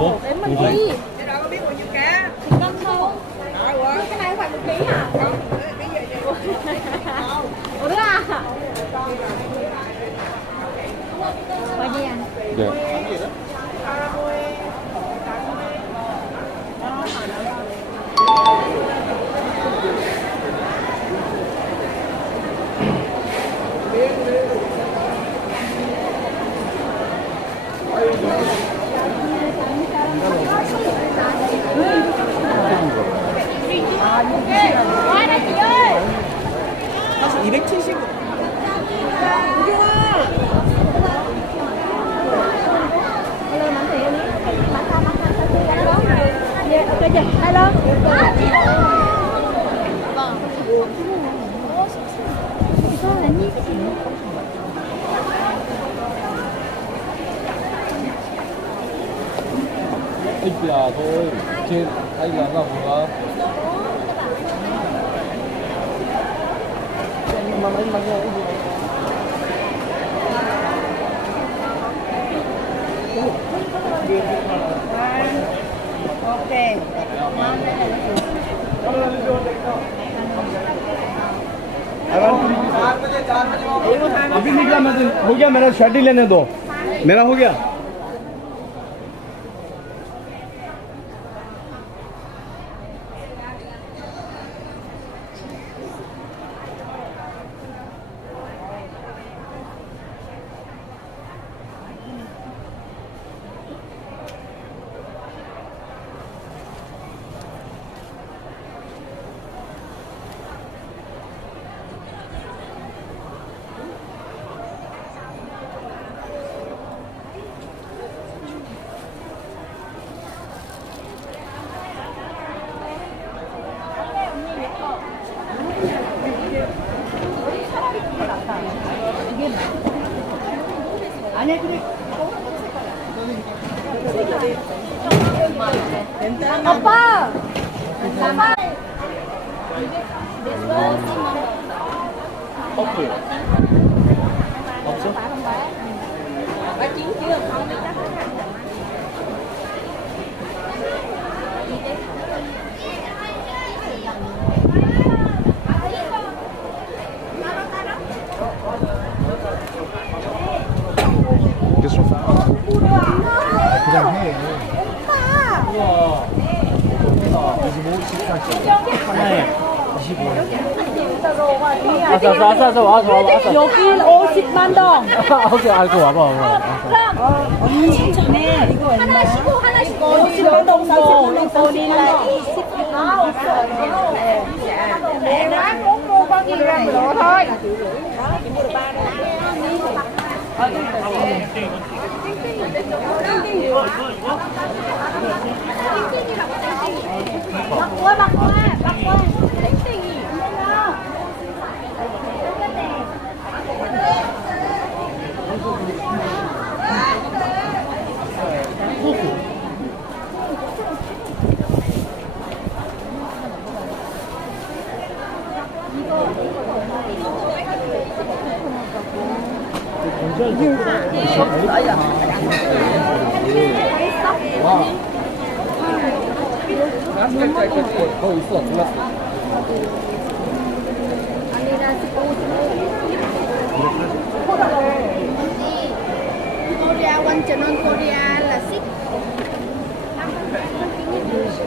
Ủa? Để mình Ủa? đi. Cái đó có biết bao nhiêu cá? Thì cân không? Cái này phải 1 ký à? Ủa đứa à? Bao nhiêu anh? 네. Quá đây chị ơi. 270. Hello bạn thì bán sao hello. Dạ, ok chị. Hello. Vâng. Có là như cái gì? 야, 너 쟤 아이가 안 가보가? Ok. अभी निकला मैं तो हो गया मेरा शर्ट ही लेने दो मेरा हो गया 아니야 그래 오빠. 오빠. 커플. 없어? Bà chín chưa? Không đi chắc. 됐어. 그냥 해. 오빠. 우와. 25, 14. 하나에 25. 왔어. 여기 50만 동. 오케이, 알고 와봐. 언니 진짜네. 이거 얼마? 하나 시고 하나 시고 50만 동 더. 50만 동. À, Em nói muốn mua bao nhiêu gram lộ thôi. Bắt qua. Tính tiền gì? 와. 더 있어, 몰랐어. 아니라 코리아 완전은 코리아 라식.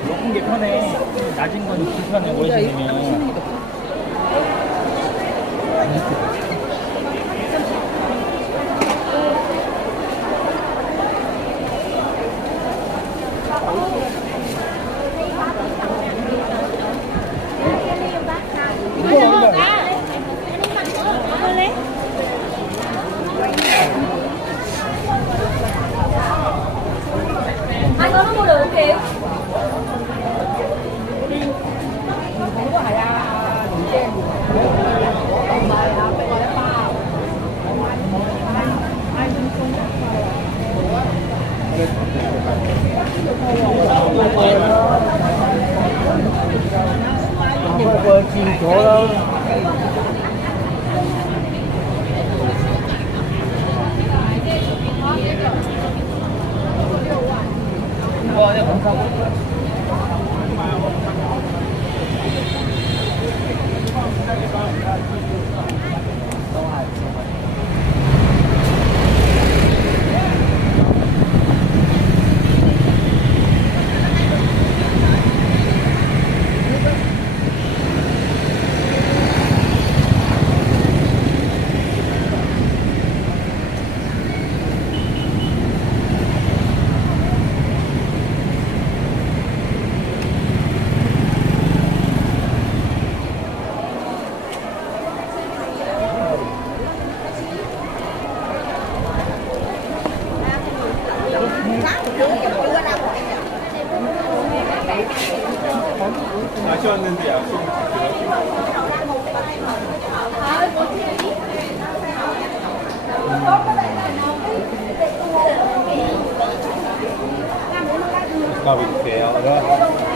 높은 게 편해 낮은 건 불편해 어르신이면 Anh có mua được kìa. Không có hay à. 아쉬웠는데 약속 가볼게요.